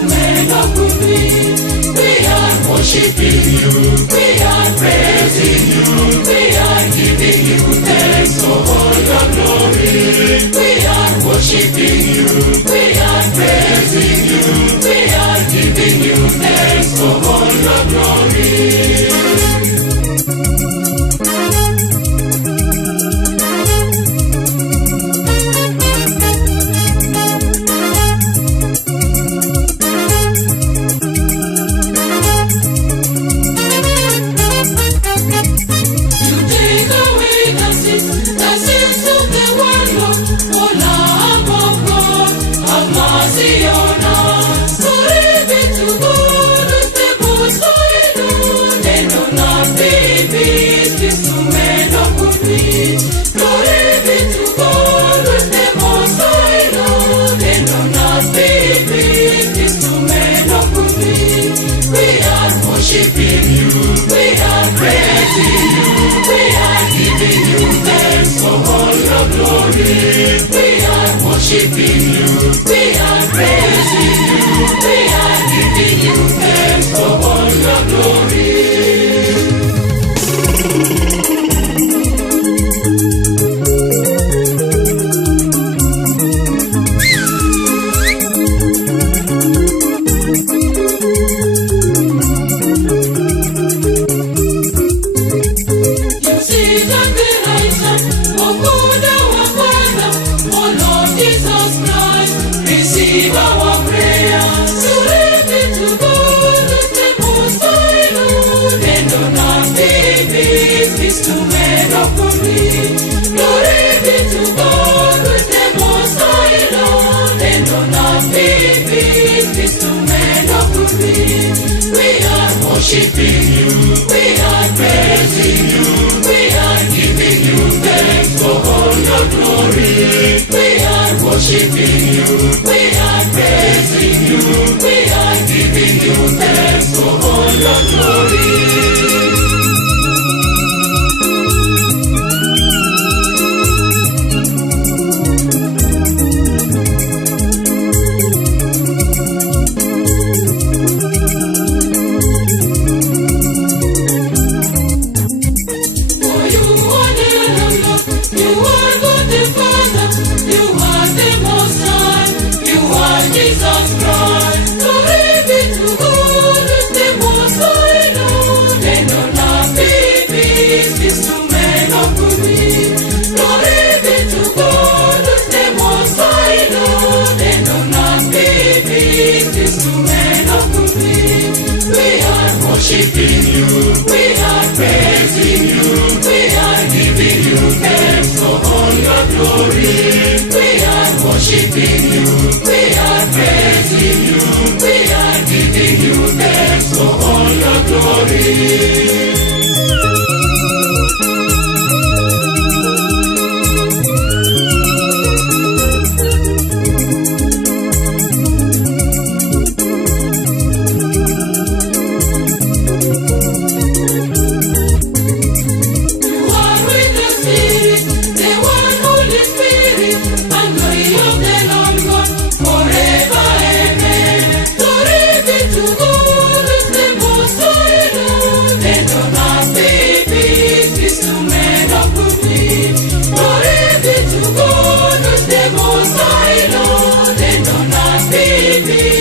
instrument of good things. We are worshiping you, we are praising you, we are giving you thanks for all your glory. We are worshiping you, we are praising you, we are giving you thanks for all your glory. Worshiping you, we are praising you, we are giving you thanks for all your glory. We are worshiping you, we are praising you, we are giving you thanks for all your glory. Instrument of good things. Glory be to God with the most high Lord, and on our babies, instrument of good things. We are worshiping you, we are praising you, we are giving you thanks for all your glory. We are worshiping you, we are praising you, we are giving you thanks for all your glory. Jesus Christ, glory be to God, the most high Lord, and on our babies, instrument of good things. Glory be to God, the most high Lord, and on our babies, instrument of good things. We are worshiping you, we are praising you, we are giving you thanks for all your glory. We are worshiping you, we are praising you, we are giving you thanks for all your glory. Most high Lord, and on our baby.